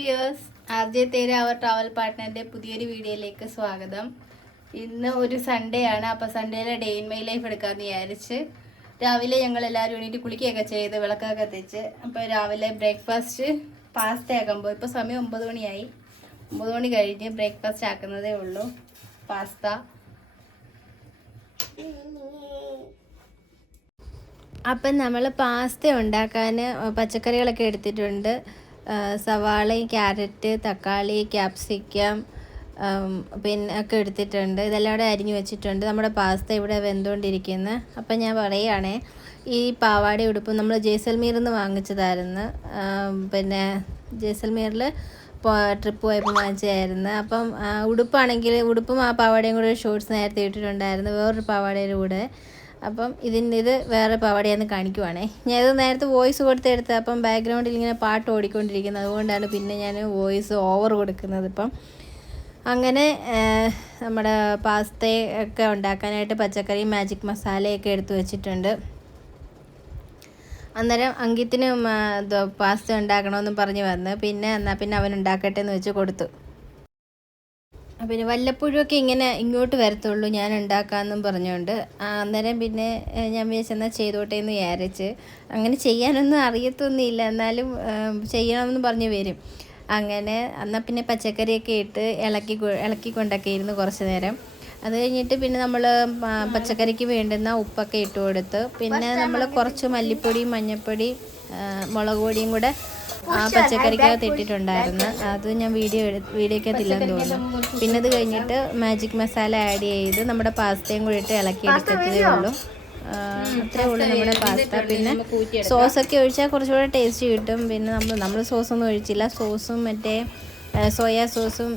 Viewers, RJ തേര അവർ travel പാർട്ട്ണറിന്റെ പുതിയൊരു വീഡിയോയിലേക്ക് സ്വാഗതം. ഇന്ന് ഒരു സൺഡേ ആണ്. അപ്പോൾ സൺഡേയിലെ ഡേ ഇൻ മൈ ലൈഫ് എടുക്കാമെന്ന് വിചാരിച്ച് രാവിലെ ഞങ്ങൾ എല്ലാവരും എണീറ്റ് കുളിക്കുകയൊക്കെ ചെയ്ത് വിളക്കൊക്കെ കത്തിച്ച് അപ്പോൾ രാവിലെ ബ്രേക്ക്ഫാസ്റ്റ് പാസ്ത ആക്കുമ്പോൾ ഇപ്പോൾ സമയം 9 മണിയായി. 9 മണി കഴിഞ്ഞ് ബ്രേക്ക്ഫാസ്റ്റ് ആക്കുന്നതേ ഉള്ളൂ. പാസ്ത. അപ്പം നമ്മൾ പാസ്ത ഉണ്ടാക്കാൻ പച്ചക്കറികളൊക്കെ എടുത്തിട്ടുണ്ട്. സവാളയും ക്യാരറ്റ്, തക്കാളി, ക്യാപ്സിക്കം പിന്നെ ഒക്കെ എടുത്തിട്ടുണ്ട്. ഇതെല്ലാം കൂടെ അരിഞ്ഞു വെച്ചിട്ടുണ്ട്. നമ്മുടെ പാസ്ത ഇവിടെ വെന്തുകൊണ്ടിരിക്കുന്നു. അപ്പം ഞാൻ പറയുകയാണേ, ഈ പാവാട ഉടുപ്പ് നമ്മൾ ജയ്സൽമീറിൽ നിന്ന് വാങ്ങിച്ചതായിരുന്നു. പിന്നെ ജയ്സൽമീറിൽ ട്രിപ്പ് പോയപ്പോൾ വാങ്ങിച്ചതായിരുന്നു. അപ്പം ഉടുപ്പും ആ പാവാടയും കൂടെ ഷോർട്സ് നേരത്തെ ഇട്ടിട്ടുണ്ടായിരുന്നു, വേറൊരു പാവാടയുടെ കൂടെ. അപ്പം ഇത് വേറെ പാവാടയാന്ന് കാണിക്കുവാണേ. ഞാൻ ഇത് നേരത്തെ വോയിസ് കൊടുത്തെടുത്ത് അപ്പം ബാക്ക്ഗ്രൗണ്ടിൽ ഇങ്ങനെ പാട്ട് ഓടിക്കൊണ്ടിരിക്കുന്നത്, അതുകൊണ്ടാണ് പിന്നെ ഞാൻ വോയിസ് ഓവർ കൊടുക്കുന്നത്. ഇപ്പം അങ്ങനെ നമ്മുടെ പാസ്തയൊക്കെ ഉണ്ടാക്കാനായിട്ട് പച്ചക്കറിയും മാജിക് മസാലയൊക്കെ എടുത്ത് വെച്ചിട്ടുണ്ട്. അന്നേരം അങ്കിത്തിന് പാസ്ത ഉണ്ടാക്കണമെന്നും പറഞ്ഞ് വന്ന് പിന്നെ അവൻ ഉണ്ടാക്കട്ടെ എന്ന് വെച്ച് കൊടുത്തു. പിന്നെ വല്ലപ്പോഴുമൊക്കെ ഇങ്ങോട്ട് വരത്തുള്ളൂ ഞാൻ ഉണ്ടാക്കാമെന്നും പറഞ്ഞുകൊണ്ട്. അന്നേരം പിന്നെ ഞാൻ വിചാരിച്ചെന്നാൽ ചെയ്തോട്ടെ എന്ന് വിചാരിച്ച്. അങ്ങനെ ചെയ്യാനൊന്നും അറിയത്തൊന്നുമില്ല, എന്നാലും ചെയ്യണമെന്ന് പറഞ്ഞ് വരും. അങ്ങനെ എന്നാൽ പിന്നെ പച്ചക്കറിയൊക്കെ ഇട്ട് ഇളക്കിക്കൊണ്ടൊക്കെ ഇരുന്ന് കുറച്ച് നേരം. അത് കഴിഞ്ഞിട്ട് പിന്നെ നമ്മൾ പച്ചക്കറിക്ക് വേണ്ടുന്ന ഉപ്പൊക്കെ ഇട്ട് കൊടുത്ത് പിന്നെ നമ്മൾ കുറച്ച് മല്ലിപ്പൊടിയും മഞ്ഞൾപ്പൊടിയും മുളക് പൊടിയും കൂടെ പച്ചക്കറിക്കകത്ത് ഇട്ടിട്ടുണ്ടായിരുന്നു. അത് ഞാൻ വീഡിയോക്കകത്തില്ലെന്ന് തോന്നുന്നു. പിന്നെ അത് കഴിഞ്ഞിട്ട് മാജിക് മസാല ആഡ് ചെയ്ത് നമ്മുടെ പാസ്തയും കൂടി ഇട്ട് ഇളക്കി എടുക്കത്തേ ഉള്ളൂ. അത്രേ ഉള്ളൂ നമ്മുടെ പാസ്ത. പിന്നെ സോസൊക്കെ ഒഴിച്ചാൽ കുറച്ചുകൂടെ ടേസ്റ്റ് കിട്ടും. പിന്നെ നമ്മൾ സോസൊന്നും ഒഴിച്ചില്ല. സോസും മറ്റേ സോയാ സോസും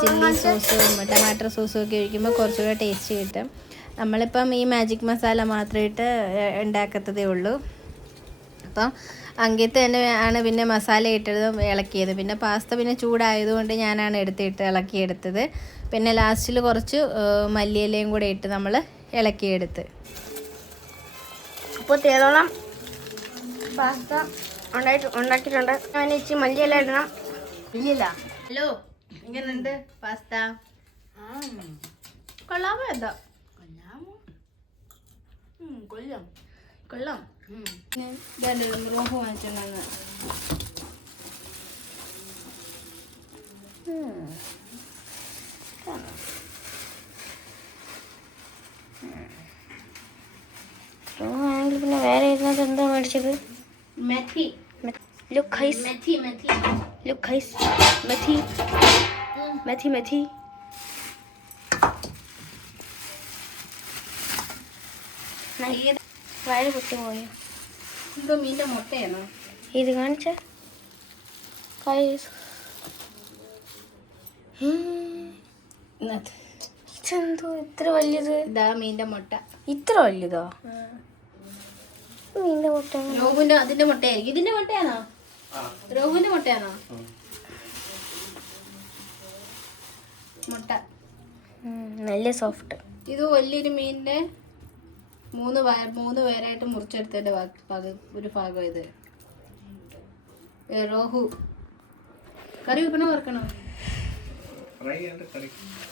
ചില്ലി സോസും ടൊമാറ്റോ സോസും ഒക്കെ ഒഴിക്കുമ്പോൾ കുറച്ചുകൂടെ ടേസ്റ്റ് കിട്ടും. നമ്മളിപ്പം ഈ മാജിക് മസാല മാത്രമായിട്ട് ഉണ്ടാക്കത്തതേ ഉള്ളൂ. അപ്പം അങ്കിത്ത് തന്നെ ആണ് പിന്നെ മസാല ഇട്ടതും ഇളക്കിയത്. പിന്നെ പാസ്ത പിന്നെ ചൂടായതുകൊണ്ട് ഞാനാണ് എടുത്തിട്ട് ഇളക്കിയെടുത്തത്. പിന്നെ ലാസ്റ്റിൽ കുറച്ച് മല്ലിയിലയും കൂടെ ഇട്ട് നമ്മൾ ഇളക്കിയെടുത്ത്. അപ്പോൾ തേരോളം പാസ്ത ഉണ്ടാക്കിയിട്ടുണ്ട്. ഞാൻ ഇച്ചിരി മല്ലിയില ഇടണം. ഇല്ല. ഹലോ, എങ്ങനെയുണ്ട് പാസ്ത? കൊള്ളാമോ? എന്താ കൊള്ളാം. റോഹ് വാങ്ങിച്ചിട്ടുണ്ടെന്ന്. പിന്നെ വേറെ ഇരുന്നത് എന്താ മേടിച്ചത്? മെത്തി. Look guys. Look guys. Methi. വയറ് പൊട്ടിപ്പോയോ? എന്തോ മീൻ്റെ മുട്ടയാണോ ഇത് കാണിച്ച? ഇതെന്തോ ഇത്ര വലിയത്? ഇതാ മീൻ്റെ മുട്ട. ഇത്ര വലിയതോ? മീൻ്റെ മുട്ട അതിന്റെ മുട്ടയായിരിക്കും. ഇതിന്റെ മുട്ടയാണോ? രോഹുവിന്റെ മുട്ടയാണോ? മുട്ട നല്ല സോഫ്റ്റ്. ഇത് വലിയൊരു മീനിന്റെ മൂന്ന് പേരായിട്ട് മുറിച്ചെടുത്തതിന്റെ ഒരു ഭാഗം. ഇത് രോഹു കറി വെക്കണോ വറക്കണോ?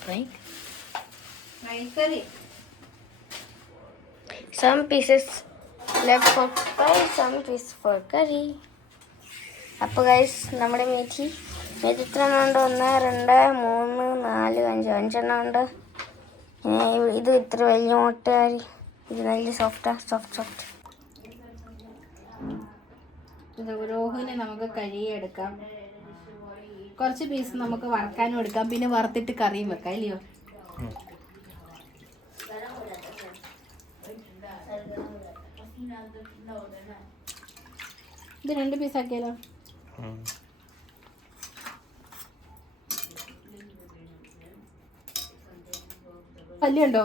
Fry curry. Some pieces left for fry, some pieces for curry. അപ്പോൾ ഗൈസ് നമ്മുടെ മേത്തി എത്ര എണ്ണം ഉണ്ട്? 1 2 3 4 5 5 ഉണ്ട്. ഇത് ഇത്ര വലിയ മുട്ടയായി. ഇത് നല്ല സോഫ്റ്റ്. രോഹുവിനെ നമുക്ക് കഴുകിയെടുക്കാം. കുറച്ച് പീസ് നമുക്ക് വറക്കാനും എടുക്കാം, പിന്നെ വറുത്തിട്ട് കറിയും വെക്കാം, ഇല്ലയോ? ഇത് 2 പീസ് ആക്കിയാലോ? പല്ലുണ്ടോ?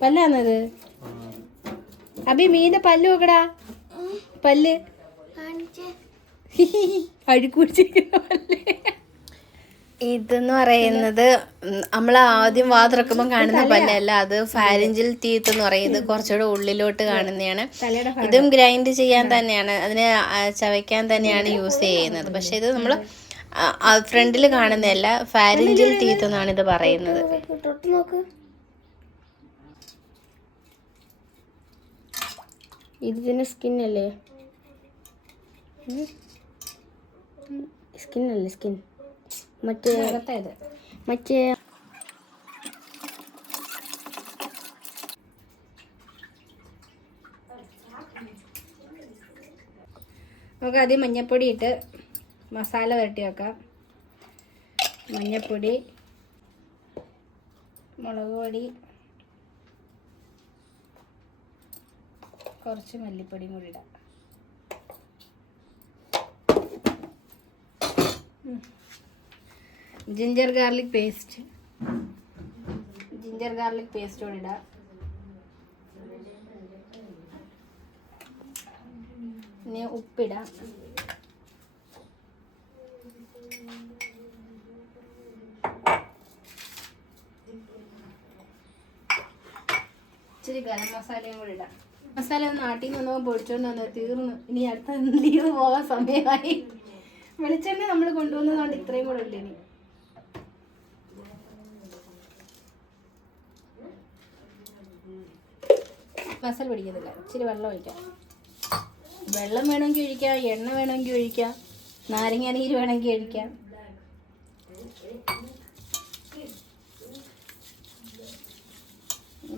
പല്ലാന്നത്? അബി മീൻ്റെ പല്ല് നോക്കടാ. പല്ല് അഴുക്കുടിച്ചിരിക്കുന്ന പല്ല്. ഇതെന്ന് പറയുന്നത് നമ്മൾ ആദ്യം വാ തുറക്കുമ്പോൾ കാണുന്ന പല്ലല്ല, അത് ഫാരിഞ്ചൽ ടീത്ത് എന്ന് പറയുന്നത് കുറച്ചുകൂടെ ഉള്ളിലോട്ട് കാണുന്നതാണ്. ഇതും ഗ്രൈൻഡ് ചെയ്യാൻ തന്നെയാണ്, അതിനെ ചവയ്ക്കാൻ തന്നെയാണ് യൂസ് ചെയ്യുന്നത്. പക്ഷെ ഇത് നമ്മൾ ഫ്രണ്ടിൽ കാണുന്നതല്ല, ഫാരിഞ്ചൽ ടീത്ത് എന്നാണ് ഇത് പറയുന്നത്. ഇതിന് സ്കിന്നല്ലേ? സ്കിന്നല്ലേ? സ്കിൻ മറ്റേ നമുക്ക് ആദ്യം മഞ്ഞൾപ്പൊടി ഇട്ട് മസാല വരട്ടി വെക്കാം. മഞ്ഞൾപ്പൊടി, മുളക് പൊടി, കുറച്ച് മല്ലിപ്പൊടിയും കൂടി ഇടാം. ജിഞ്ചർ ഗാർലിക് പേസ്റ്റ് കൂടി ഇടാം. ഇനി ഉപ്പിടാം. ഇച്ചിരി ഗരം മസാലയും കൂടി ഇടാം. മസാല നാട്ടിൽ നിന്ന് പൊടിച്ചോണ്ട് വന്നത് തീർന്നു. ഇനി അടുത്ത തീർന്നു പോകാൻ സമയമായി. വെളിച്ചെണ്ണ നമ്മൾ കൊണ്ടുവന്നതുകൊണ്ട് ഇത്രയും കൂടെ ഇല്ല. ഇനി മസാല പിടിക്കത്തില്ല, ഇച്ചിരി വെള്ളം ഒഴിക്കാം. വെള്ളം വേണമെങ്കിൽ ഒഴിക്കാം, എണ്ണ വേണമെങ്കിൽ ഒഴിക്കാം, നാരങ്ങ നീര് വേണമെങ്കിൽ ഒഴിക്കാം.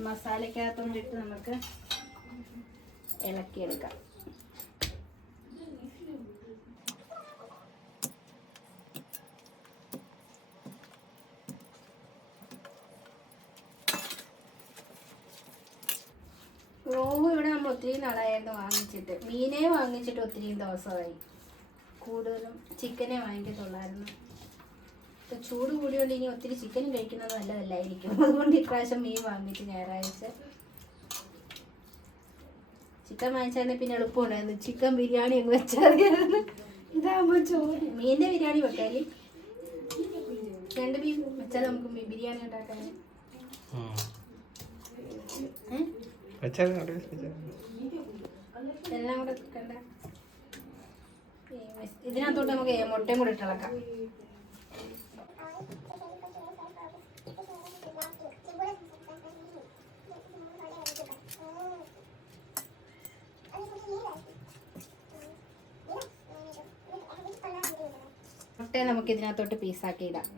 മസാലക്കകത്തോണ്ടിട്ട് നമുക്ക് ഇളക്കിയെടുക്കാം. റോഹു ഇവിടെ നമ്മൾ ഒത്തിരി നാളായിരുന്നു വാങ്ങിച്ചിട്ട്. മീനെ വാങ്ങിച്ചിട്ട് ഒത്തിരി ദിവസമായി. കൂടുതലും ചിക്കനെ വാങ്ങിക്കത്തുള്ളായിരുന്നു. ഇപ്പം ചൂട് കൂടിയോണ്ട് ഇനി ഒത്തിരി ചിക്കൻ കഴിക്കുന്നത് നല്ലതല്ലായിരിക്കും. അതുകൊണ്ട് ഇപ്രാവശ്യം മീൻ വാങ്ങിച്ച് ഞായറാഴ്ച ചിക്കൻ വാങ്ങിച്ചാൽ പിന്നെ എളുപ്പമുണ്ടായിരുന്നു. ചിക്കൻ ബിരിയാണി അങ്ങ് വെച്ചാൽ ഇതാകുമ്പോൾ ചോറ്. മീനിൻ്റെ ബിരിയാണി വെക്കാല് 2 മീൻ വെച്ചാൽ നമുക്ക് ബിരിയാണി ഉണ്ടാക്കാൻ. എല്ലാം കൂടെ കണ്ട ഇതിനകത്തോട്ട് നമുക്ക് മുട്ടയും കൂടെ ഇട്ടിളക്കാം. മുട്ടയെ നമുക്ക് ഇതിനകത്തോട്ട് പീസാക്കി ഇടാം.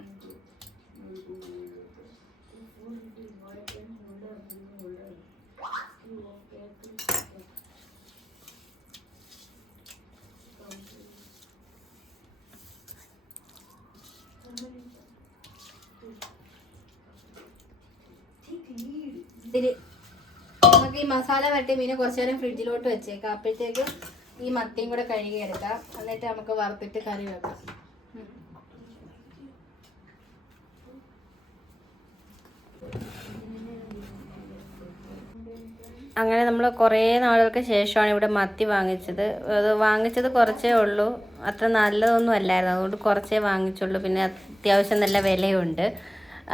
നമുക്ക് ഈ മസാല വരട്ടിയ മീനെ കുറച്ചു നേരം ഫ്രിഡ്ജിലോട്ട് വെച്ചേക്കാം. അപ്പോഴത്തേക്ക് ഈ മത്തിയും കൂടെ കഴുകിയെടുക്കാം. എന്നിട്ട് നമുക്ക് വറുത്തിട്ട് കറി വെക്കാം. അങ്ങനെ നമ്മൾ കുറേ നാളുകൾക്ക് ശേഷമാണ് ഇവിടെ മത്തി വാങ്ങിച്ചത്. അത് വാങ്ങിച്ചത് കുറച്ചേ ഉള്ളൂ, അത്ര നല്ലതൊന്നും അല്ലായിരുന്നു. അതുകൊണ്ട് കുറച്ചേ വാങ്ങിച്ചുള്ളൂ. പിന്നെ അത്യാവശ്യം നല്ല വിലയുണ്ട്,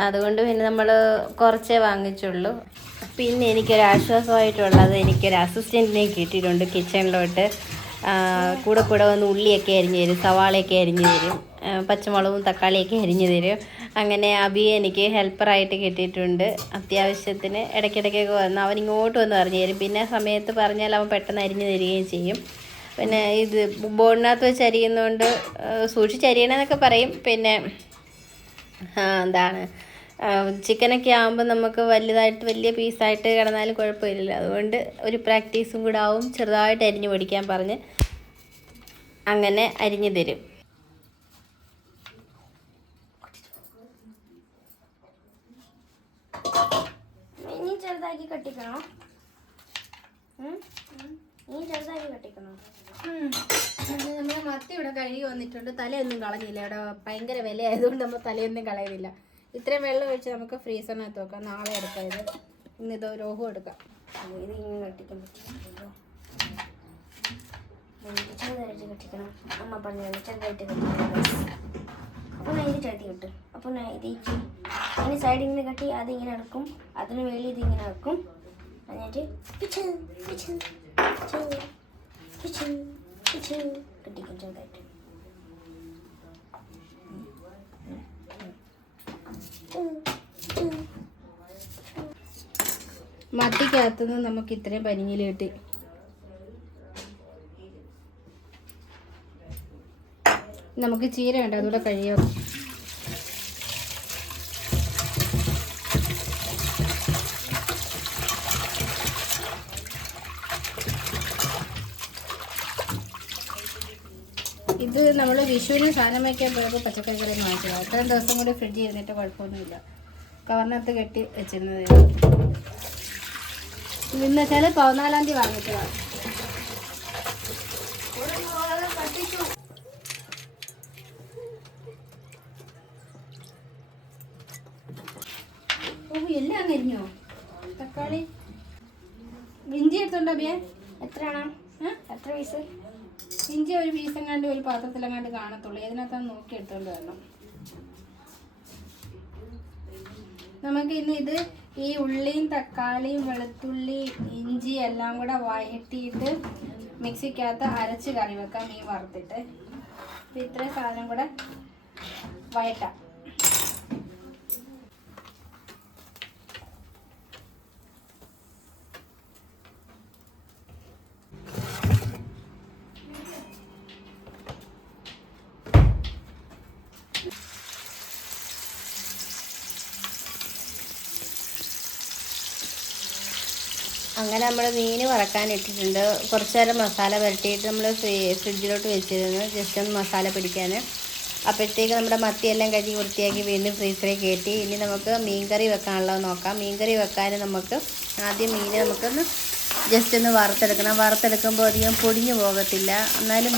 അതുകൊണ്ട് പിന്നെ നമ്മൾ കുറച്ചേ വാങ്ങിച്ചുള്ളൂ. പിന്നെ എനിക്കൊരു ആശ്വാസമായിട്ടുള്ളത്, എനിക്കൊരു അസിസ്റ്റൻറ്റിനെ കിട്ടിയിട്ടുണ്ട് കിച്ചണിലോട്ട്. കൂടെ വന്ന് ഉള്ളിയൊക്കെ അരിഞ്ഞു തരും, സവാളയൊക്കെ അരിഞ്ഞു തരും, പച്ചമുളകും തക്കാളിയൊക്കെ അരിഞ്ഞു തരും. അങ്ങനെ അബിയെ എനിക്ക് ഹെൽപ്പറായിട്ട് കിട്ടിയിട്ടുണ്ട്. അത്യാവശ്യത്തിന് ഇടയ്ക്കിടയ്ക്കൊക്കെ വന്ന് അവൻ ഇങ്ങോട്ട് വന്ന് പറഞ്ഞു തരും. പിന്നെ സമയത്ത് പറഞ്ഞാൽ അവൻ പെട്ടെന്ന് അരിഞ്ഞു തരികയും ചെയ്യും. പിന്നെ ഇത് ബോണിനകത്ത് വെച്ച് അരിയുന്നതുകൊണ്ട് സൂക്ഷിച്ചരിയണമെന്നൊക്കെ പറയും. പിന്നെ എന്താണ് ചിക്കനൊക്കെ ആകുമ്പോൾ നമുക്ക് വലുതായിട്ട് വലിയ പീസായിട്ട് കിടന്നാലും കുഴപ്പമില്ലല്ലോ. അതുകൊണ്ട് ഒരു പ്രാക്ടീസും കൂടെ ആവും. ചെറുതായിട്ട് അരിഞ്ഞു പൊടിക്കാൻ പറഞ്ഞ് അങ്ങനെ അരിഞ്ഞു തരും. ഇനി ചെറുതാക്കി കട്ടിക്കണോ? നമ്മൾ മത്തി ഇവിടെ കഴുകി വന്നിട്ടുണ്ട്. തലയൊന്നും കളഞ്ഞില്ല. ഇവിടെ ഭയങ്കര വിലയായതുകൊണ്ട് നമ്മൾ തലയൊന്നും കളയുന്നില്ല. ഇത്രയും വെള്ളം ഒഴിച്ച് നമുക്ക് ഫ്രീസറിനകത്ത് വെക്കാം. നാളെ എടുക്കാം. ഇന്നിത് രോഹു എടുക്കാം. ഇത് ഇങ്ങനെ കട്ടിക്കാൻ പറ്റുമോ? ചെറുതായിട്ട് കട്ടിക്കണം. അമ്മ പറഞ്ഞു ചെറുതായിട്ട് കട്ടിക്കണം. അപ്പം ഇത് ചട്ടി കിട്ടും. അപ്പോൾ ഞാൻ ഇത് ഇങ്ങനെ സൈഡിൽ ഇങ്ങനെ കട്ടി അതിങ്ങനെ എടുക്കും, അതിന് വേലി ഇതിങ്ങനെ വെക്കും. എന്നിട്ട് കെട്ടിക്കും ചെറുതായിട്ട്. മത്തിക്കകത്തുനിന്ന് നമുക്ക് ഇത്രയും പനിഞ്ഞിൽ കിട്ടി. നമുക്ക് ചീര വേണ്ട, അതുകൂടെ കഴിയും. ഇത് നമ്മൾ വിഷുവിന് സാധനം വയ്ക്കാൻ പോയപ്പോൾ പച്ചക്കറി കടയിൽ നിന്ന് വാങ്ങിച്ചതാണ്. ഇത്രയും ദിവസം കൂടി ഫ്രിഡ്ജിൽ ഇരുന്നിട്ട് കുഴപ്പമൊന്നുമില്ല. കവറിനകത്ത് കെട്ടി വെച്ചിരുന്നത്. ഇന്ന് വെച്ചാൽ 14-ാം തീയതി വാങ്ങിച്ചതാണ്. എല്ലാം അങ്ങ് തക്കാളി ഇഞ്ചി എടുത്തോണ്ടോ ബിയെ? എത്രയാണ്? എത്ര പീസ് ഇഞ്ചി? ഒരു പീസെങ്ങാണ്ട് ഒരു പാത്രത്തിലെങ്ങാണ്ട് കാണത്തുള്ളൂ. ഇതിനകത്തൊന്ന് നോക്കി എടുത്തോണ്ട് വരണം. നമുക്ക് ഇന്ന് ഇത് ഈ ഉള്ളിയും തക്കാളിയും വെളുത്തുള്ളി ഇഞ്ചി എല്ലാം കൂടെ വഴറ്റിയിട്ട് മിക്സിക്കകത്ത് അരച്ച് കറി വെക്കാം, മീൻ വറുത്തിട്ട്. അപ്പം ഇത്രയും സാധനം കൂടെ വഴറ്റാം. അങ്ങനെ നമ്മൾ മീൻ വറക്കാൻ ഇട്ടിട്ടുണ്ട്. കുറച്ച് നേരം മസാല പുരട്ടിയിട്ട് നമ്മൾ ഫ്രിഡ്ജിലോട്ട് വെച്ചിരുന്നു, ജസ്റ്റ് ഒന്ന് മസാല പിടിക്കാൻ. അപ്പോഴത്തേക്ക് നമ്മുടെ മത്തിയെല്ലാം കഴുകി വൃത്തിയാക്കി വീണ്ടും ഫ്രീസറിൽ കയറ്റി. ഇനി നമുക്ക് മീൻ കറി വെക്കാനുള്ളത് നോക്കാം. മീൻ കറി വെക്കാൻ നമുക്ക് ആദ്യം മീൻ നമുക്കൊന്ന് ജസ്റ്റ് ഒന്ന് വറുത്തെടുക്കണം. വറുത്തെടുക്കുമ്പോൾ അധികം പൊടിഞ്ഞു പോകത്തില്ല. എന്നാലും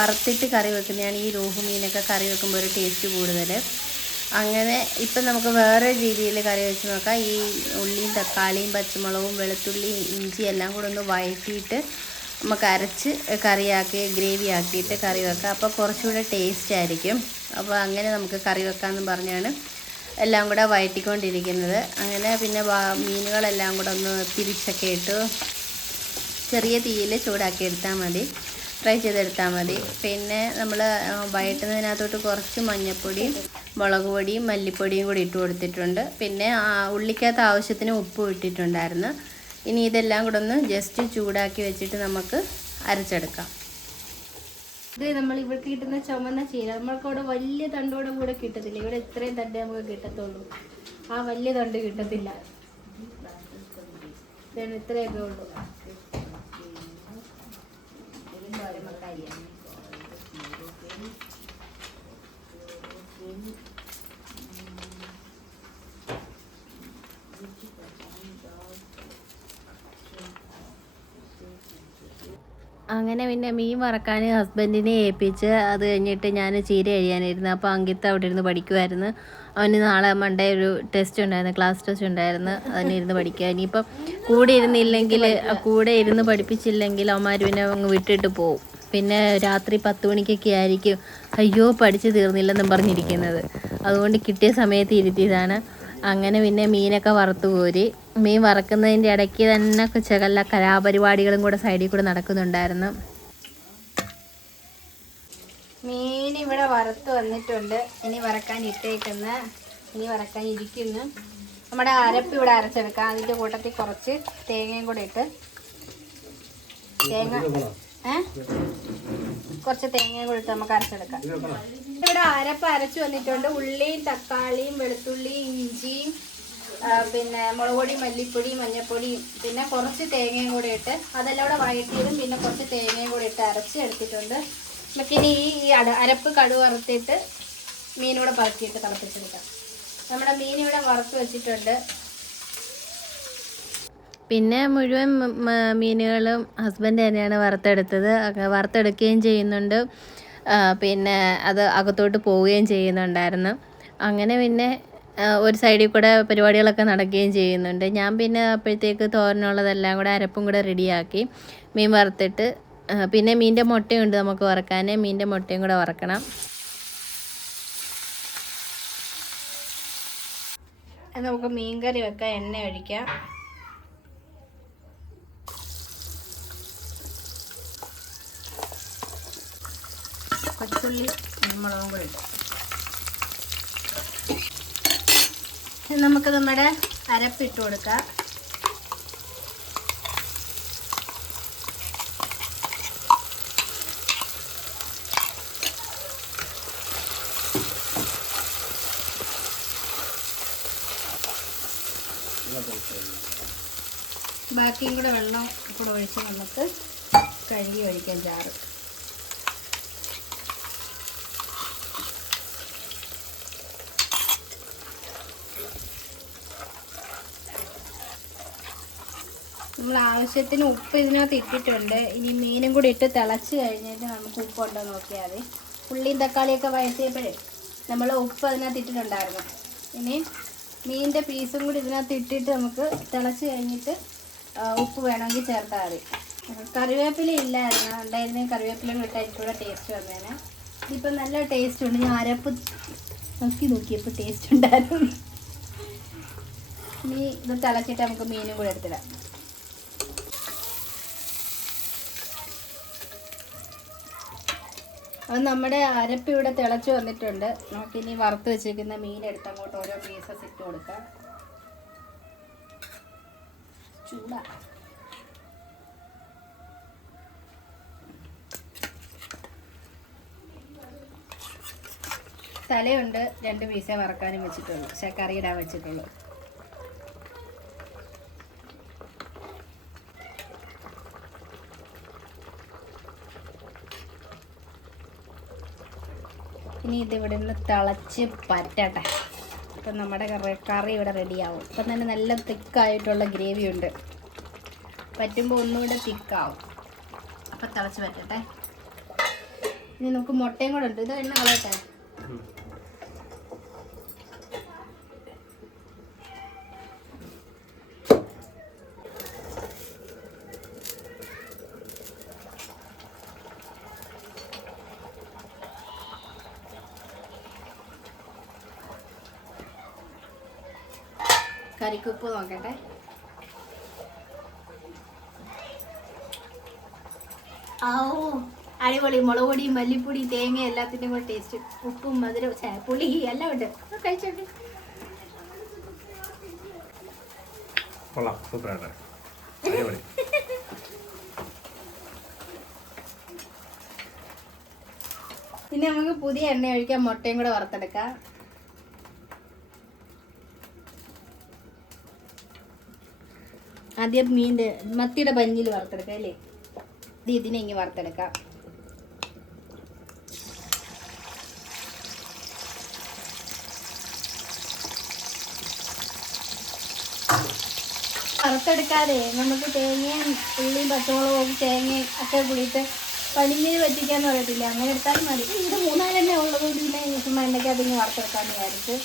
വറുത്തിട്ട് കറി വെക്കുന്നതാണ് ഈ രോഹു മീനൊക്കെ കറി വെക്കുമ്പോൾ ഒരു ടേസ്റ്റ് കൂടുതൽ. അങ്ങനെ ഇപ്പം നമുക്ക് വേറെ രീതിയിൽ കറി വെച്ച് നോക്കാം. ഈ ഉള്ളിയും തക്കാളിയും പച്ചമുളകും വെളുത്തുള്ളി ഇഞ്ചി എല്ലാം കൂടെ ഒന്ന് വഴറ്റിയിട്ട് നമുക്ക് അരച്ച് കറിയാക്കി ഗ്രേവി ആക്കിയിട്ട് കറി വെക്കാം. അപ്പോൾ കുറച്ചുകൂടെ ടേസ്റ്റ് ആയിരിക്കും. അപ്പോൾ അങ്ങനെ നമുക്ക് കറി വെക്കാമെന്ന് പറഞ്ഞാണ് എല്ലാം കൂടെ വഴറ്റിക്കൊണ്ടിരിക്കുന്നത്. അങ്ങനെ പിന്നെ മീനുകളെല്ലാം കൂടെ ഒന്ന് തിരിച്ചൊക്കെ ഇട്ട് ചെറിയ തീയിൽ ചൂടാക്കി എടുത്താൽ മതി, ഫ്രൈ ചെയ്തെടുത്താൽ മതി. പിന്നെ നമ്മൾ വഴറ്റുന്നതിനകത്തോട്ട് കുറച്ച് മഞ്ഞൾപ്പൊടിയും മുളക് പൊടിയും മല്ലിപ്പൊടിയും കൂടി ഇട്ട് കൊടുത്തിട്ടുണ്ട്. പിന്നെ ഉള്ളിക്കകത്ത് ആവശ്യത്തിന് ഉപ്പും ഇട്ടിട്ടുണ്ടായിരുന്നു. ഇനി ഇതെല്ലാം കൂടെ ഒന്ന് ജസ്റ്റ് ചൂടാക്കി വെച്ചിട്ട് നമുക്ക് അരച്ചെടുക്കാം. ഇത് നമ്മൾ ഇവിടെ കിട്ടുന്ന ചുമന്ന ചീര നമ്മൾക്ക് അവിടെ വലിയ തണ്ടോടെ കൂടെ കിട്ടത്തില്ല. ഇവിടെ ഇത്രയും തണ്ട് നമുക്ക് കിട്ടത്തുള്ളൂ, ആ വലിയ തണ്ട് കിട്ടത്തില്ല. ഇത്രയൊക്കെ ഉള്ളൂ. അങ്ങനെ പിന്നെ മീൻ വറക്കാൻ ഹസ്ബൻഡിനെ ഏൽപ്പിച്ച് അത് കഴിഞ്ഞിട്ട് ഞാൻ ചീര കഴിയാനായിരുന്നു. അപ്പോൾ അങ്കിത്ത് അവിടെ ഇരുന്ന് പഠിക്കുമായിരുന്നു. അവന് നാളെ മൺഡേ ഒരു ടെസ്റ്റ് ഉണ്ടായിരുന്നു, ക്ലാസ് ടെസ്റ്റ് ഉണ്ടായിരുന്നു. അതിനിരുന്ന് പഠിക്കുക. ഇനിയിപ്പം കൂടെ ഇരുന്ന് പഠിപ്പിച്ചില്ലെങ്കിൽ അവന്മാർ പിന്നെ അങ്ങ് വിട്ടിട്ട് പോവും. പിന്നെ രാത്രി 10 മണിക്കൊക്കെ ആയിരിക്കും അയ്യോ പഠിച്ച് തീർന്നില്ലെന്നും പറഞ്ഞിരിക്കുന്നത്. അതുകൊണ്ട് കിട്ടിയ സമയത്ത് ഇരുത്തിയതാണ്. അങ്ങനെ പിന്നെ മീനൊക്കെ വറുത്ത് കോരി. മീൻ വറക്കുന്നതിൻ്റെ ഇടയ്ക്ക് തന്നെ ചില കലാപരിപാടികളും കൂടെ സൈഡിൽ കൂടെ നടക്കുന്നുണ്ടായിരുന്നു. മീൻ ഇവിടെ വറുത്ത് വന്നിട്ടുണ്ട്. ഇനി വറക്കാൻ ഇരിക്കുന്നു. നമ്മുടെ അരപ്പ് ഇവിടെ അരച്ചെടുക്കാം. അതിൻ്റെ കൂട്ടത്തിൽ കുറച്ച് തേങ്ങയും കൂടെ ഇട്ട് കുറച്ച് തേങ്ങയും കൂടി ഇട്ട് നമുക്ക് അരച്ചെടുക്കാം. ഇവിടെ അരപ്പ് അരച്ച് വന്നിട്ടുണ്ട്. ഉള്ളിയും തക്കാളിയും വെളുത്തുള്ളിയും ഇഞ്ചിയും പിന്നെ മുളക് പൊടി മല്ലിപ്പൊടി മഞ്ഞൾപ്പൊടിയും പിന്നെ കുറച്ച് തേങ്ങയും കൂടി ഇട്ട് അതെല്ലാം കൂടെ വഴറ്റിയതും പിന്നെ കുറച്ച് തേങ്ങയും കൂടി ഇട്ട് അരച്ച് എടുത്തിട്ടുണ്ട്. നമുക്കിനി ഈ അരപ്പ് കടുക് വറുത്തിട്ട് മീനൂടെ പറക്കിയിട്ട് തിളപ്പിച്ചെടുക്കാം. നമ്മുടെ മീൻ ഇവിടെ വറുത്ത് വെച്ചിട്ടുണ്ട്. പിന്നെ മുഴുവൻ മീനുകളും ഹസ്ബൻഡ് തന്നെയാണ് വറുത്തെടുക്കുകയും ചെയ്യുന്നുണ്ട്. പിന്നെ അത് അകത്തോട്ട് പോവുകയും ചെയ്യുന്നുണ്ടായിരുന്നു. അങ്ങനെ പിന്നെ ഒരു സൈഡിൽ കൂടെ പരിപാടികളൊക്കെ നടക്കുകയും ചെയ്യുന്നുണ്ട്. ഞാൻ പിന്നെ അപ്പോഴത്തേക്ക് തോരനുള്ളതെല്ലാം കൂടെ അരപ്പും കൂടെ റെഡിയാക്കി മീൻ വറുത്തിട്ട് പിന്നെ മീൻ്റെ മുട്ടയുണ്ട് നമുക്ക് വറക്കാൻ. മീൻ്റെ മുട്ടയും കൂടെ വറക്കണം. നമുക്ക് മീൻകറി വെക്കാം. എണ്ണ ഒഴിക്കാം. കൊച്ചുള്ളി മുളകും കൂടി ഇട്ട് നമുക്ക് നമ്മുടെ അരപ്പിട്ട് കൊടുക്കാം. ബാക്കിയും കൂടെ വെള്ളം കൂടെ ഒഴിച്ച് നമുക്ക് കഴുകി ഒഴിക്കാം ചാറ്. നമ്മൾ ആവശ്യത്തിന് ഉപ്പ് ഇതിനകത്ത് ഇട്ടിട്ടുണ്ട്. ഇനി മീനും കൂടി ഇട്ട് തിളച്ച് കഴിഞ്ഞിട്ട് നമുക്ക് ഉപ്പുണ്ടോ നോക്കിയാൽ മതി. ഉള്ളിയും തക്കാളിയൊക്കെ വഴറ്റിയപ്പോഴേ നമ്മൾ ഉപ്പ് അതിനകത്ത് ഇട്ടിട്ടുണ്ടായിരുന്നു. ഇനി മീനിൻ്റെ പീസും കൂടി ഇതിനകത്ത് ഇട്ടിട്ട് നമുക്ക് തിളച്ച് കഴിഞ്ഞിട്ട് ഉപ്പ് വേണമെങ്കിൽ ചേർത്താൽ മതി. കറിവേപ്പില ഇല്ലായിരുന്നു, ഉണ്ടായിരുന്നെങ്കിൽ കറിവേപ്പില ഇട്ടായിരിക്കും കൂടെ ടേസ്റ്റ് വന്നേനെ. ഇതിപ്പോൾ നല്ല ടേസ്റ്റ് ഉണ്ട്. ഞാൻ അരപ്പ് നോക്കിയപ്പോൾ ടേസ്റ്റ് ഉണ്ടായിരുന്നു. ഇനി ഇത് തിളച്ചിട്ട് നമുക്ക് മീനും കൂടെ എടുത്തിടാം. അത് നമ്മുടെ അരപ്പ് ഇവിടെ തിളച്ച് വന്നിട്ടുണ്ട്. നമുക്കിനി വറുത്ത് വെച്ചിരിക്കുന്ന മീൻ എടുത്ത് അങ്ങോട്ട് ഓരോ പീസസ് ഇട്ട് കൊടുക്കാം. ചൂടാ തലയുണ്ട്, 2 പീസേ വറക്കാനും വെച്ചിട്ടുള്ളൂ, പക്ഷേ കറിയിടാൻ വെച്ചിട്ടുള്ളൂ. ഇനി ഇതിവിടെ നിന്ന് തിളച്ച് പറ്റട്ടെ. അപ്പം നമ്മുടെ കറി ഇവിടെ റെഡിയാവും. അപ്പം തന്നെ നല്ല തിക്കായിട്ടുള്ള ഗ്രേവി ഉണ്ട്. പറ്റുമ്പോൾ ഒന്നുകൂടെ തിക്കാവും. അപ്പം തിളച്ച് പറ്റട്ടെ. ഇനി നമുക്ക് മുട്ടയും കൂടെ ഉണ്ട്. ഇത് എണ്ണ കളയട്ടെ. കറിക്കുപ്പ് നോക്കട്ടെ. അടിപൊളി. മുളക് പൊടി, മല്ലിപ്പൊടി, തേങ്ങ എല്ലാത്തിൻ്റെയും കൂടെ ടേസ്റ്റ്. ഉപ്പും മധുരം പുളി എല്ലാം ഉണ്ട്. കഴിച്ചോട്ടെ. ഇനി നമുക്ക് പുതിയ എണ്ണ ഒഴിക്കാം. മുട്ടയും കൂടെ വറുത്തെടുക്കാം. ആദ്യം മത്തിയുടെ പഞ്ഞിൽ വറുത്തെടുക്കാം അല്ലേ. ഇതിനെ ഇങ്ങനെ വറുത്തെടുക്കാം. വറുത്തെടുക്കാതെ നമുക്ക് തേങ്ങയും ഉള്ളിയും പച്ചമുളകും തേങ്ങയും ഒക്കെ കൂടിയിട്ട് പനിമീൻ പറ്റിക്കാന്ന് പറയത്തില്ല, അങ്ങനെ എടുത്താലും മതി. ഇത് 3-4 എണ്ണ ഉള്ളത് കൊണ്ട് പിന്നെ ചുമ്മാ എണ്ണയ്ക്കകത്ത് ഇങ്ങനെ വറുത്തെടുക്കാമെന്ന് വിചാരിച്ച്.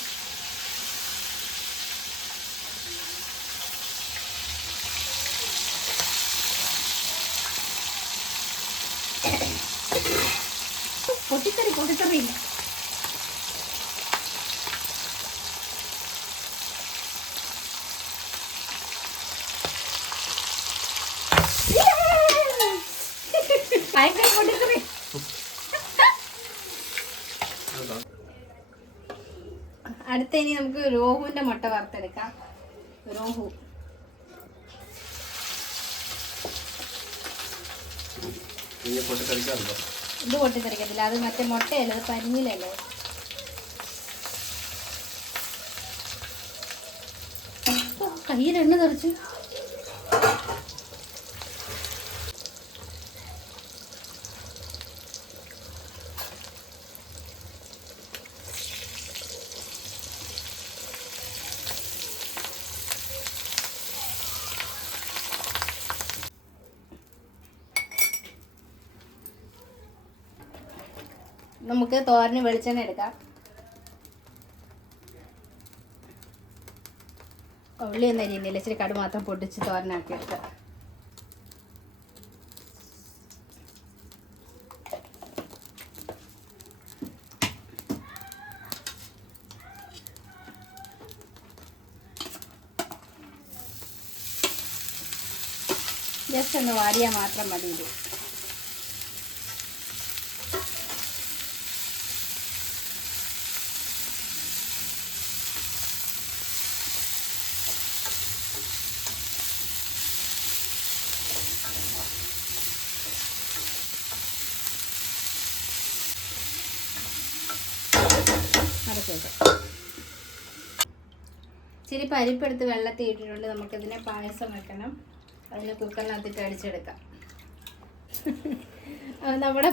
പൊട്ടിത്തെറി ഭയങ്കര പൊട്ടിത്തെറി. അടുത്ത ഇനി നമുക്ക് രോഹുവിന്റെ മുട്ട വറുത്തെടുക്കാം. രോഹു ഇത് പൊട്ടിത്തെറിക്കത്തില്ല. അത് മറ്റേ മുട്ടയല്ല, അത് പനിഞ്ഞിലല്ലേ. കയ്യിൽ എണ്ണ തെറിച്ചു. നമുക്ക് തോരന് വെളിച്ചെണ്ണ എടുക്കാം. ഉള്ളി ഒന്നും അരിയുന്നില്ല, ഇച്ചിരി കടു മാത്രം പൊട്ടിച്ച് തോരനാക്കി എടുക്കാം. ജസ്റ്റ് ഒന്ന് വാടിയാൽ മാത്രം മതി ഇത്. ഇച്ചിരി പരിപ്പെടുത്ത് വെള്ളത്തിൽ ഇട്ടിട്ടുണ്ട്. നമുക്കിതിനെ പായസം വെക്കണം. അതിന് കുക്കറിനകത്തിട്ട് അടിച്ചെടുക്കാം. നമ്മുടെ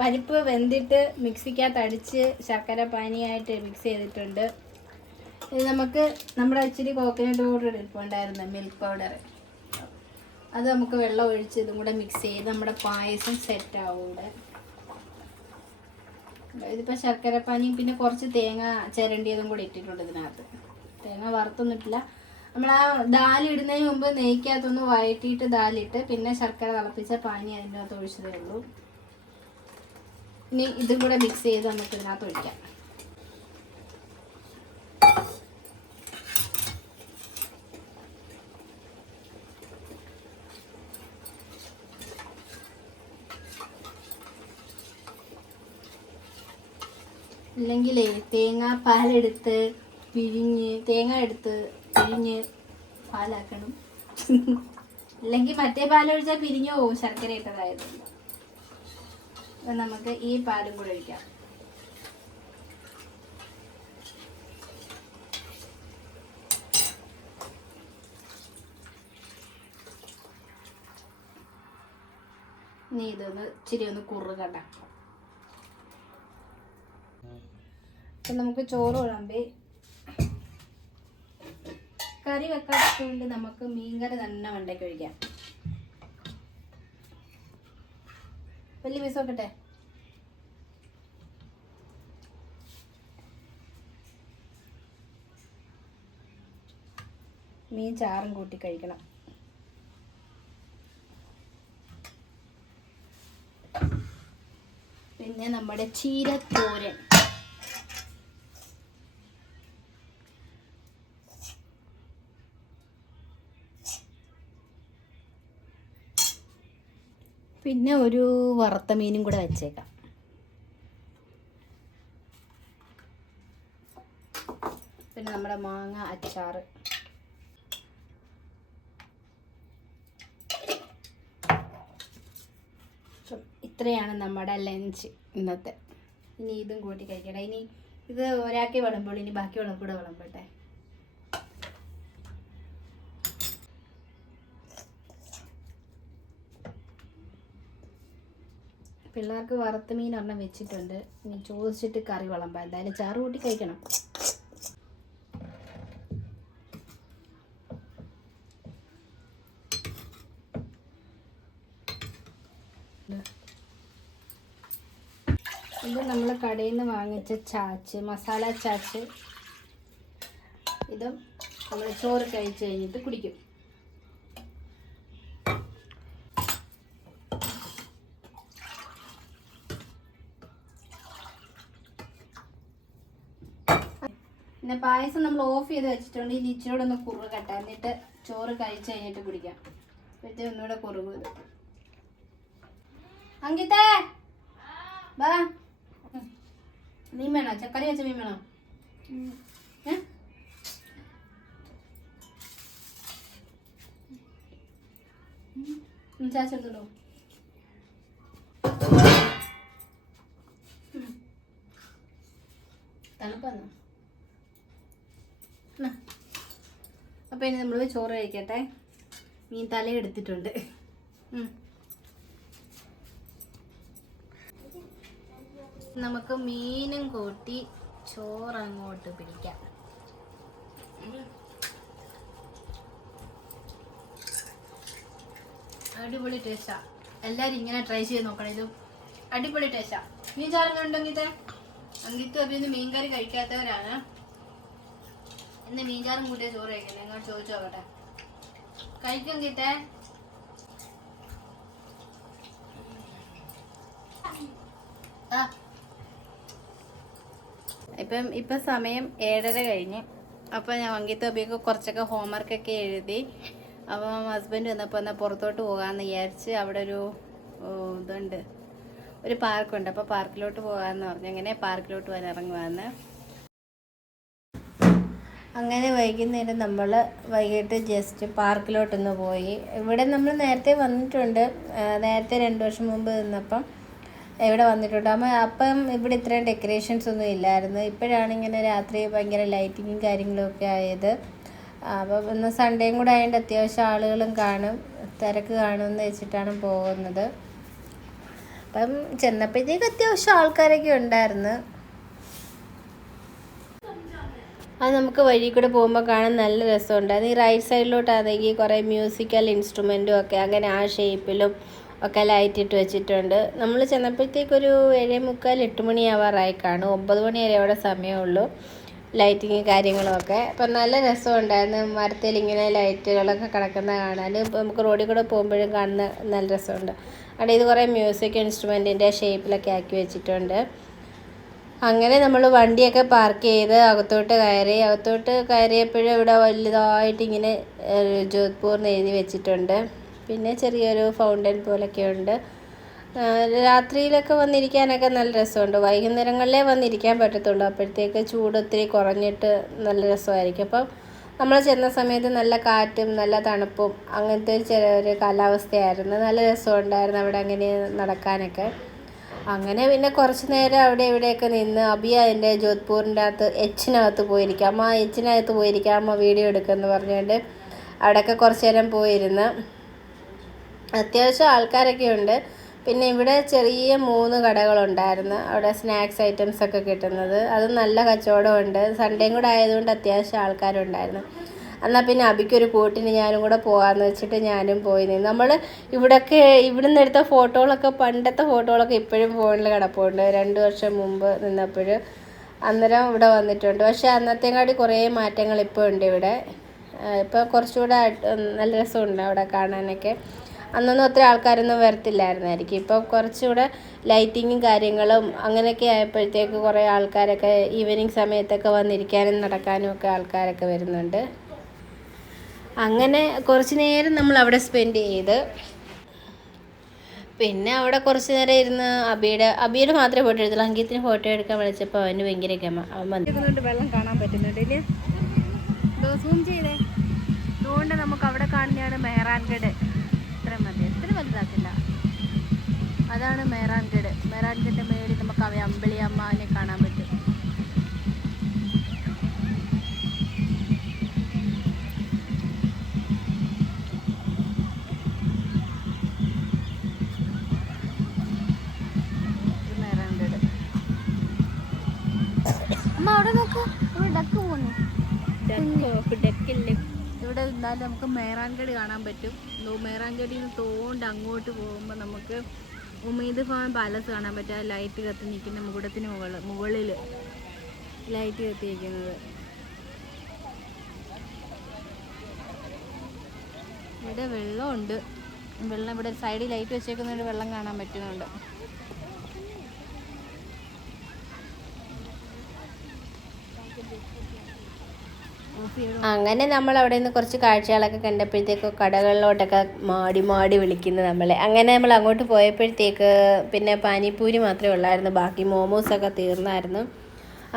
പരിപ്പ് വെന്തിട്ട് മിക്സിക്കകത്ത് അടിച്ച് ശർക്കര പാനിയായിട്ട് മിക്സ് ചെയ്തിട്ടുണ്ട്. ഇത് നമുക്ക് നമ്മുടെ ഇച്ചിരി കോക്കനട്ട് പൗഡർ ഇരിപ്പുണ്ടായിരുന്നു, മിൽക്ക് പൗഡർ. അത് നമുക്ക് വെള്ളം ഒഴിച്ച് ഇതും കൂടെ മിക്സ് ചെയ്ത് നമ്മുടെ പായസം സെറ്റാവും ഇവിടെ. ഇതിപ്പോൾ ശർക്കര പാനിയും പിന്നെ കുറച്ച് തേങ്ങ ചിരണ്ടിയതും കൂടി ഇട്ടിട്ടുണ്ട് ഇതിനകത്ത്. തേങ്ങ വറുത്തൊന്നിട്ടില്ല. നമ്മൾ ആ ദാലിടുന്നതിന് മുമ്പ് നെയ്ക്കകത്തൊന്ന് വഴറ്റിയിട്ട് ദാലിട്ട് പിന്നെ ശർക്കര തിളപ്പിച്ച പാനി അതിൻ്റെ അകത്ത് ഒഴിച്ചതേ ഉള്ളൂ. ഇനി ഇതും കൂടെ മിക്സ് ചെയ്ത് നമുക്ക് ഇതിനകത്ത് ഒഴിക്കാം. ഇല്ലെങ്കിലേ തേങ്ങ എടുത്ത് പിഴിഞ്ഞ് പാലാക്കണം. അല്ലെങ്കിൽ മറ്റേ പാലൊഴിച്ചാൽ പിരിഞ്ഞു പോവും, ശർക്കര ഇട്ടതായത്. അപ്പം നമുക്ക് ഈ പാലും കൂടെ ഒഴിക്കാം. ഇനി ഇതൊന്ന് ഇച്ചിരി ഒന്ന് കുറുകണ്ട. അപ്പം നമുക്ക് ചോറ് വിളമ്പി കറി വെക്കാത്തതുകൊണ്ട് നമുക്ക് മീൻകറി തന്നെ വണ്ടയ്ക്ക് ഒഴിക്കാം. വലിയ പീസ് നോക്കട്ടെ. മീൻ ചാറും കൂട്ടി കഴിക്കണം. പിന്നെ നമ്മുടെ ചീരത്തോരൻ. പിന്നെ ഒരു വറുത്ത മീനും കൂടെ വെച്ചേക്കാം. പിന്നെ നമ്മുടെ മാങ്ങ അച്ചാർ. ഇത്രയാണ് നമ്മുടെ ലഞ്ച് ഇന്നത്തെ. ഇനി ഇതും കൂട്ടി കഴിക്കട്ടെ. ഇനി ഇത് ഒരാൾക്ക് വിളമ്പോൾ ഇനി ബാക്കിയുള്ള കൂടെ വിളമ്പട്ടെ. പിള്ളേർക്ക് വറുത്ത മീൻ ഒരെണ്ണം വെച്ചിട്ടുണ്ട്. ഇനി ചോദിച്ചിട്ട് കറി വിളമ്പാം. എന്തായാലും ചാറ് കൂട്ടി കഴിക്കണം. ഇത് നമ്മൾ കടയിൽ നിന്ന് വാങ്ങിച്ച ചാച്ച്, മസാല ചാച്ച്. ഇതും നമ്മൾ ചോറ് കഴിച്ച് കഴിഞ്ഞിട്ട് കുടിക്കും. പിന്നെ പായസം നമ്മൾ ഓഫ് ചെയ്ത് വെച്ചിട്ടുണ്ട്. ഇനി ഇച്ചിരി ഒന്ന് കുറുകട്ടെ, എന്നിട്ട് ചോറ് കഴിച്ച് കഴിഞ്ഞിട്ട് കുടിക്കാം. അപ്പോഴത്തെ ഒന്നുകൂടെ കുറുകും ഇത്. അങ്കിത്തേ ബാ, മീൻ വേണോ? ചക്കറി വെച്ച മീൻ വേണോ? ചാച്ചെടുത്തോ. തണുപ്പന്നോ? അപ്പോൾ ഇനി നമ്മൾ ചോറ് കഴിക്കട്ടെ. മീൻ തല എടുത്തിട്ടുണ്ട്. നമുക്ക് മീനും കൂട്ടി ചോറ് അങ്ങോട്ട് പിടിക്കാം. അടിപൊളി ടേസ്റ്റാ. എല്ലാവരും ഇങ്ങനെ ട്രൈ ചെയ്ത് നോക്കണം. ഇത് അടിപൊളി ടേസ്റ്റാ. മീൻ ചാറുന്നുണ്ടെങ്കിൽ അങ്കിത്തും അഭിയൊന്നും മീൻകറി കഴിക്കാത്തവരാണ്. ഇന്ന് മീൻചാറും കൂട്ടിയ ചോറ് കഴിക്കുന്നത്. നിങ്ങൾ ചോദിച്ചു നോക്കട്ടെ. കഴിക്കും കിട്ടേ. ഇപ്പം സമയം 7:30 കഴിഞ്ഞ്. അപ്പം ഞാൻ അങ്കിത്തും അഭിയൊക്കെ കുറച്ചൊക്കെ ഹോംവർക്കൊക്കെ എഴുതി. അപ്പോൾ ഹസ്ബൻഡ് വന്നപ്പോൾ എന്നാൽ പുറത്തോട്ട് പോകാമെന്ന് വിചാരിച്ച് അവിടെ ഒരു ഇതുണ്ട്, ഒരു പാർക്കുണ്ട്. അപ്പോൾ പാർക്കിലോട്ട് പോകാമെന്ന് പറഞ്ഞു. അങ്ങനെ പാർക്കിലോട്ട് പോകാൻ ഇറങ്ങുവാന്ന്. അങ്ങനെ വൈകുന്നേരം നമ്മൾ വൈകിട്ട് ജസ്റ്റ് പാർക്കിലോട്ടൊന്ന് പോയി. ഇവിടെ നമ്മൾ നേരത്തെ വന്നിട്ടുണ്ട്, നേരത്തെ 2 വർഷം മുമ്പ് നിന്നപ്പം ഇവിടെ വന്നിട്ടുണ്ട്. അപ്പം ഇവിടെ ഇത്രയും ഡെക്കറേഷൻസ് ഒന്നും ഇല്ലായിരുന്നു. ഇപ്പോഴാണ് ഇങ്ങനെ രാത്രി ഭയങ്കര ലൈറ്റിങ്ങും കാര്യങ്ങളൊക്കെ ആയത്. അപ്പം ഇന്ന് സൺഡേയും കൂടെ ആയതുകൊണ്ട് അത്യാവശ്യം ആളുകളും കാണും, തിരക്ക് കാണുമെന്ന് വെച്ചിട്ടാണ് പോകുന്നത്. അപ്പം ചെന്നപ്പോഴത്തേക്ക് അത്യാവശ്യം ആൾക്കാരൊക്കെ ഉണ്ടായിരുന്നു. അത് നമുക്ക് വഴി കൂടെ പോകുമ്പോൾ കാണാൻ നല്ല രസമുണ്ടായിരുന്നു. ഈ റൈറ്റ് സൈഡിലോട്ടാണെങ്കിൽ കുറേ മ്യൂസിക്കൽ ഇൻസ്ട്രുമെൻറ്റും ഒക്കെ അങ്ങനെ ആ ഷേപ്പിലും ഒക്കെ ലൈറ്റ് ഇട്ട് വെച്ചിട്ടുണ്ട്. നമ്മൾ ചെന്നപ്പോഴത്തേക്കൊരു 7:45 8 മണിയാവാറായി കാണും. 9 മണി വരെ അവിടെ സമയമുള്ളൂ ലൈറ്റിങ് കാര്യങ്ങളുമൊക്കെ. അപ്പം നല്ല രസമുണ്ടായിരുന്നു. മരത്തിൽ ഇങ്ങനെ ലൈറ്റുകളൊക്കെ കിടക്കുന്ന കാണാൻ ഇപ്പോൾ നമുക്ക് റോഡിൽ കൂടെ പോകുമ്പോഴും കാണുന്ന നല്ല രസമുണ്ട്. അവിടെ ഇത് കുറേ മ്യൂസിക് ഇൻസ്ട്രുമെൻറ്റിൻ്റെ ഷേപ്പിലൊക്കെ ആക്കി വെച്ചിട്ടുണ്ട്. അങ്ങനെ നമ്മൾ വണ്ടിയൊക്കെ പാർക്ക് ചെയ്ത് അകത്തോട്ട് കയറിയപ്പോഴും ഇവിടെ വലുതായിട്ട് ഇങ്ങനെ ജോധ്പൂർ എന്ന് എഴുതി വെച്ചിട്ടുണ്ട്. പിന്നെ ചെറിയൊരു ഫൗണ്ടൻ പോലൊക്കെ ഉണ്ട്. രാത്രിയിലൊക്കെ വന്നിരിക്കാനൊക്കെ നല്ല രസമുണ്ട്. വൈകുന്നേരങ്ങളിലേ വന്നിരിക്കാൻ പറ്റത്തുള്ളൂ, അപ്പോഴത്തേക്ക് ചൂട് ഒത്തിരി കുറഞ്ഞിട്ട് നല്ല രസമായിരിക്കും. അപ്പം നമ്മൾ ചെന്ന സമയത്ത് നല്ല കാറ്റും നല്ല തണുപ്പും അങ്ങനത്തെ ഒരു കാലാവസ്ഥയായിരുന്നു. നല്ല രസമുണ്ടായിരുന്നു അവിടെ അങ്ങനെ നടക്കാനൊക്കെ. അങ്ങനെ പിന്നെ കുറച്ച് നേരം അവിടെ ഇവിടെയൊക്കെ നിന്ന് അബിയ അതിൻ്റെ ജോധ്പൂരിൻ്റെ എച്ചിനകത്ത് പോയിരിക്കാം, അമ്മ എച്ചിനകത്ത് പോയിരിക്കാം, അമ്മ വീഡിയോ എടുക്കുമെന്ന് പറഞ്ഞുകൊണ്ട് അവിടെയൊക്കെ കുറച്ച് നേരം പോയിരുന്ന്. അത്യാവശ്യം ആൾക്കാരൊക്കെ ഉണ്ട്. പിന്നെ ഇവിടെ ചെറിയ 3 കടകളുണ്ടായിരുന്നു അവിടെ സ്നാക്സ് ഐറ്റംസൊക്കെ കിട്ടുന്നത്. അത് നല്ല കച്ചവടമുണ്ട്. സൺഡേയും കൂടെ ആയതുകൊണ്ട് അത്യാവശ്യം ആൾക്കാരുണ്ടായിരുന്നു. എന്നാൽ പിന്നെ അബിക്കൊരു കൂട്ടിന് ഞാനും കൂടെ പോകാമെന്ന് വെച്ചിട്ട് ഞാനും പോയി നിന്ന്. നമ്മൾ ഇവിടുന്ന് എടുത്ത ഫോട്ടോകളൊക്കെ, പണ്ടത്തെ ഫോട്ടോകളൊക്കെ ഇപ്പോഴും ഫോണിൽ കിടപ്പുണ്ട്. 2 വർഷം മുമ്പ് നിന്നപ്പോൾ അന്നേരം ഇവിടെ വന്നിട്ടുണ്ട്. പക്ഷേ അന്നത്തേക്കാട്ടി കുറേ മാറ്റങ്ങൾ ഇപ്പോൾ ഉണ്ട് ഇവിടെ. ഇപ്പോൾ കുറച്ചുകൂടെ നല്ല രസമുണ്ട് അവിടെ കാണാനൊക്കെ. അന്നൊന്നും ഒത്തിരി ആൾക്കാരൊന്നും വരത്തില്ലായിരുന്നായിരിക്കും. ഇപ്പോൾ കുറച്ചുകൂടെ ലൈറ്റിങ്ങും കാര്യങ്ങളും അങ്ങനെയൊക്കെ ആയപ്പോഴത്തേക്ക് കുറേ ആൾക്കാരൊക്കെ ഈവനിങ് സമയത്തൊക്കെ വന്നിരിക്കാനും നടക്കാനും ഒക്കെ ആൾക്കാരൊക്കെ വരുന്നുണ്ട്. അങ്ങനെ കുറച്ച് നേരം നമ്മൾ അവിടെ സ്പെൻഡ് ചെയ്ത് പിന്നെ അവിടെ കുറച്ച് നേരം ഇരുന്ന് അബിയുടെ മാത്രമേ ഫോട്ടോ എടുത്തുള്ളൂ. അങ്കിത്തിന് ഫോട്ടോ എടുക്കാൻ വിളിച്ചപ്പോൾ അവന് ഭയങ്കര അവൻ വന്നിട്ടുണ്ട്. വെള്ളം കാണാൻ പറ്റുന്നുണ്ട് ഇല്ലേ? സൂം ചെയ്തേ. അതുകൊണ്ട് നമുക്ക് അവിടെ കാണുന്നതാണ് മെഹ്റാൻഗഡ്. ഇത്ര മതി, എത്ര വലുതാക്കില്ല. അതാണ് മെഹ്റാൻഗഡ്. മെഹ്റാൻഗഡിൻ്റെ മേളിൽ നമുക്ക് അമ്പിളി അമ്മാവിനെ കാണാൻ പറ്റും. അമ്മ അവിടെ നോക്ക്, ഒരു ഡക്ക് പോകുന്നു. ഡക്കില്ലേ ഇവിടെ. എന്നാലും നമുക്ക് മെഹ്റാൻഗഡ് കാണാൻ പറ്റും. മെഹ്റാൻഗഡിൽ നിന്ന് തോണ്ട് അങ്ങോട്ട് പോകുമ്പോൾ നമുക്ക് ഉമീദ് ഖാൻ പാലസ് കാണാൻ പറ്റും. ആ ലൈറ്റ് കത്തി നിൽക്കുന്ന മുകുടത്തിന് മുകളിൽ ലൈറ്റ് കത്തി നിൽക്കുന്നത്. ഇവിടെ വെള്ളമുണ്ട്. വെള്ളം ഇവിടെ സൈഡിൽ ലൈറ്റ് വെച്ചേക്കുന്നതുകൊണ്ട് വെള്ളം കാണാൻ പറ്റുന്നുണ്ട്. അങ്ങനെ നമ്മൾ അവിടെ നിന്ന് കുറച്ച് കാഴ്ചകളൊക്കെ കണ്ടപ്പോഴത്തേക്ക് കടകളിലോട്ടൊക്കെ മാടി വിളിക്കുന്നു നമ്മളെ. അങ്ങനെ നമ്മൾ അങ്ങോട്ട് പോയപ്പോഴത്തേക്ക് പിന്നെ പാനിപ്പൂരി മാത്രമേ ഉള്ളായിരുന്നു, ബാക്കി മോമോസൊക്കെ തീർന്നായിരുന്നു.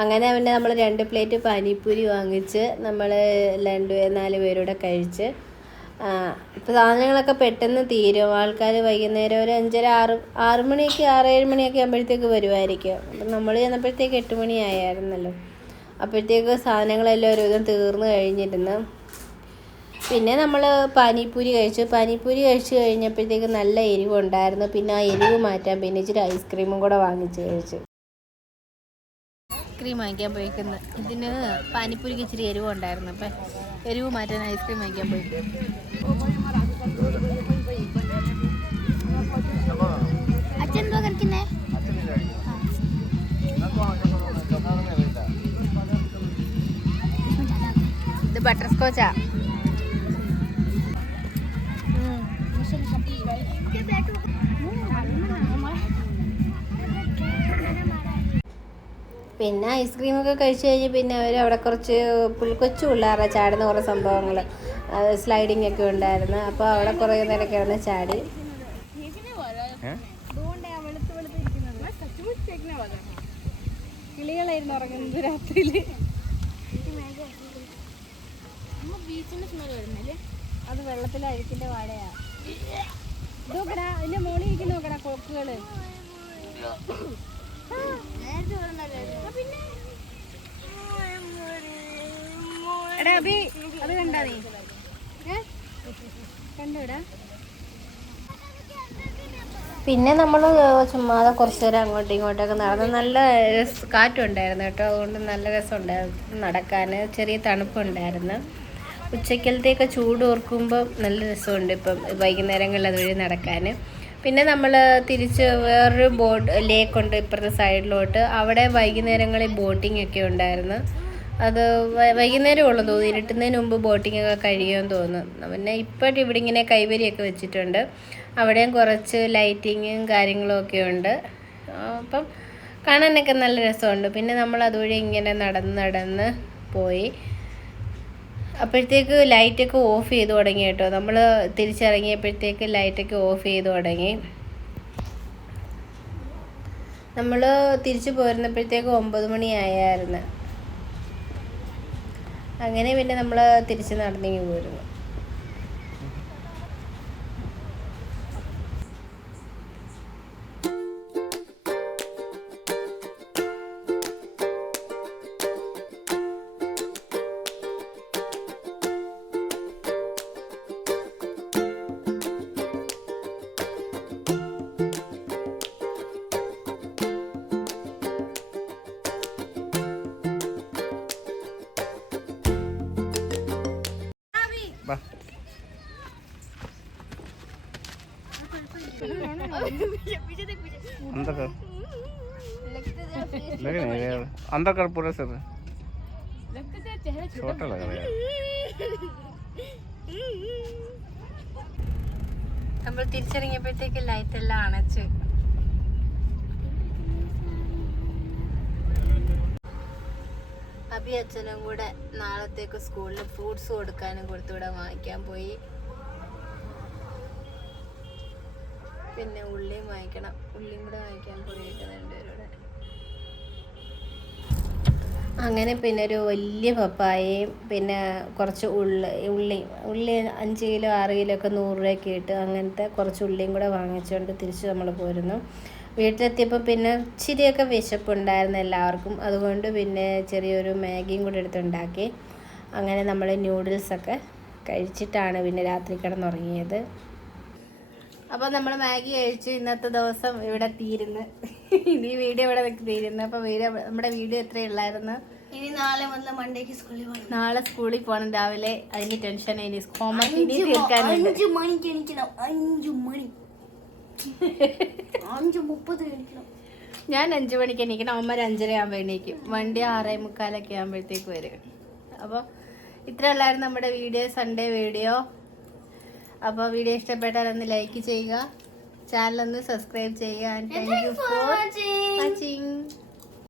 അങ്ങനെ പിന്നെ നമ്മൾ 2 പ്ലേറ്റ് പാനിപ്പൂരി വാങ്ങിച്ച് നമ്മൾ 4 പേരൂടെ കഴിച്ച്. ഇപ്പോൾ സാധനങ്ങളൊക്കെ പെട്ടെന്ന് തീരും. ആൾക്കാർ വൈകുന്നേരം ഒരു 5:30 6 മണിയൊക്കെ 6-7 മണിയൊക്കെ ആകുമ്പോഴത്തേക്ക് വരുമായിരിക്കും. അപ്പം നമ്മൾ ചെന്നപ്പോഴത്തേക്ക് 8 മണിയായിരുന്നല്ലോ. അപ്പോഴത്തേക്ക് സാധനങ്ങളെല്ലാം ഒരുവിധം തീർന്നു കഴിഞ്ഞിരുന്നു. പിന്നെ നമ്മൾ പാനിപ്പൂരി കഴിച്ച് കഴിഞ്ഞപ്പോഴത്തേക്ക് നല്ല എരിവുണ്ടായിരുന്നു. പിന്നെ ആ എരിവ് മാറ്റാൻ പിന്നെ ഇച്ചിരി ഐസ്ക്രീമും കൂടെ വാങ്ങിച്ച് കഴിച്ചു. ഐസ്ക്രീം വാങ്ങിക്കാൻ പോയിക്കുന്നത്. ഇതിന് പാനിപ്പൂരിക്ക് ഇച്ചിരി എരിവുണ്ടായിരുന്നു. അപ്പം എരിവ് മാറ്റാൻ ഐസ്ക്രീം വാങ്ങിക്കാൻ പോയി. അച്ഛനെന്തോ കഴിക്കുന്നേ? ഇത് ബട്ടർ സ്കോച്ചാ. പിന്നെ ഐസ്ക്രീമൊക്കെ കഴിച്ച് കഴിഞ്ഞ് പിന്നെ അവർ അവിടെ കുറച്ച് കൊച്ചു പിള്ളേരുടെ ചാടുന്ന കുറേ സംഭവങ്ങൾ സ്ലൈഡിങ് ഒക്കെ ഉണ്ടായിരുന്നു. അപ്പോൾ അവിടെ കുറേ നേരം കിടന്ന് ചാടി. കിളികളായിരുന്നു ഉറങ്ങുന്നത് രാത്രിയിൽ. അത് വെള്ളത്തിലെ അഴുക്കിൻ്റെ വാടയാ. നോക്കടാ അതിൻ്റെ മോളിൽ ഇരിക്കുന്ന നോക്കടാ കൊക്കുകൾ. എടാ അബി അത് കണ്ടാ നീ കണ്ടുവിടാ. പിന്നെ നമ്മൾ ചുമ്മാതെ കുറച്ച് നേരം അങ്ങോട്ടും ഇങ്ങോട്ടൊക്കെ നടന്ന് നല്ല കാറ്റുണ്ടായിരുന്നു കേട്ടോ. അതുകൊണ്ട് നല്ല രസമുണ്ടായിരുന്നു നടക്കാൻ. ചെറിയ തണുപ്പുണ്ടായിരുന്നു. ഉച്ചക്കലത്തേക്ക് ചൂട് ഓർക്കുമ്പോൾ നല്ല രസമുണ്ട് ഇപ്പം വൈകുന്നേരങ്ങളിൽ അതുവഴി നടക്കാൻ. പിന്നെ നമ്മൾ തിരിച്ച് വേറൊരു ലേക്കുണ്ട് ഇപ്പുറത്തെ സൈഡിലോട്ട്. അവിടെ വൈകുന്നേരങ്ങളിൽ ബോട്ടിംഗ് ഒക്കെ ഉണ്ടായിരുന്നു. അത് വൈകുന്നേരം ഉള്ളു തോന്നുന്നു. ഇരുട്ടുന്നതിന് മുമ്പ് ബോട്ടിംഗ് ഒക്കെ കഴിയുമെന്ന് തോന്നുന്നു. പിന്നെ ഇപ്പോഴും ഇവിടെ ഇങ്ങനെ കൈവരിയൊക്കെ വെച്ചിട്ടുണ്ട്. അവിടെയും കുറച്ച് ലൈറ്റിങ്ങും കാര്യങ്ങളും ഒക്കെ ഉണ്ട്. അപ്പം കാണാനൊക്കെ നല്ല രസമുണ്ട്. പിന്നെ നമ്മൾ അതുവഴി ഇങ്ങനെ നടന്ന് പോയി. അപ്പോഴത്തേക്ക് ലൈറ്റൊക്കെ ഓഫ് ചെയ്ത് തുടങ്ങി കേട്ടോ. നമ്മൾ തിരിച്ചിറങ്ങിയപ്പോഴത്തേക്ക് ലൈറ്റൊക്കെ ഓഫ് ചെയ്ത് തുടങ്ങി. നമ്മൾ തിരിച്ചു പോരുന്നപ്പോഴത്തേക്ക് 9 മണിയായിരുന്നു. അങ്ങനെ പിന്നെ നമ്മൾ തിരിച്ച് നടന്നിങ്ങി പോരുന്നു. अंदर कर पूरा सर छोटा लग रहा है. നമ്മൾ തിരിച്ചിറങ്ങിയപ്പോഴത്തേക്ക് ലൈറ്റ് എല്ലാം അണച്ച്. അബി അച്ഛനും കൂടെ നാളത്തേക്ക് സ്കൂളിൽ ഫ്രൂട്ട്സ് കൊടുക്കാനും കൊടുത്തുകൂടെ വാങ്ങിക്കാൻ പോയി. പിന്നെ ഉള്ളിയും വാങ്ങിക്കണം. ഉള്ളിയും കൂടെ വാങ്ങിക്കാൻ പോയിട്ട് രണ്ടുപേരോടെ. അങ്ങനെ പിന്നെ ഒരു വലിയ പപ്പായയും പിന്നെ കുറച്ച് ഉള്ളി 5 കിലോ 6 കിലോ ഒക്കെ 100 രൂപയ്ക്ക് ഇട്ട് അങ്ങനത്തെ കുറച്ച് ഉള്ളിയും കൂടെ വാങ്ങിച്ചുകൊണ്ട് തിരിച്ച് നമ്മൾ പോരുന്നു. വീട്ടിലെത്തിയപ്പോൾ പിന്നെ ഇച്ചിരിയൊക്കെ വിശപ്പുണ്ടായിരുന്നു എല്ലാവർക്കും. അതുകൊണ്ട് പിന്നെ ചെറിയൊരു മാഗിയും കൂടെ എടുത്തുണ്ടാക്കി. അങ്ങനെ നമ്മൾ ന്യൂഡിൽസൊക്കെ കഴിച്ചിട്ടാണ് പിന്നെ രാത്രി കിടന്നുറങ്ങിയത്. അപ്പോൾ നമ്മൾ മാഗി കഴിച്ച് ഇന്നത്തെ ദിവസം ഇവിടെ തീരുന്നു. ഈ വീഡിയോ ഇവിടെ തീരുന്നു. അപ്പോൾ നമ്മുടെ വീഡിയോ എത്രയുള്ളായിരുന്നു. ഇനി നാളെ വന്ന് മണ്ടേക്ക് സ്കൂളിൽ പോകണം. നാളെ സ്കൂളിൽ പോകണം രാവിലെ. അതിന് ടെൻഷൻ. ഇനി ഹോംവർക്ക് ഇനി തീർക്കാനുണ്ട്. 5 മണിക്ക് എണീക്കണം. 5 മണി 5:30 എണീക്കണം. ഞാൻ 5 മണിക്ക് എണീക്കണം. അവന്മാർ 5:30 ആകുമ്പോൾ എണീക്കും. വണ്ടി 6:45 ആകുമ്പോഴത്തേക്ക് വരും. അപ്പോൾ ഇത്ര ഉള്ളായിരുന്നു നമ്മുടെ വീഡിയോ, സൺഡേ വീഡിയോ. അപ്പോൾ വീഡിയോ ഇഷ്ടപ്പെട്ടാൽ ഒന്ന് ലൈക്ക് ചെയ്യുക, ചാനൽ ഒന്ന് സബ്സ്ക്രൈബ് ചെയ്യുക. Thank you for watching.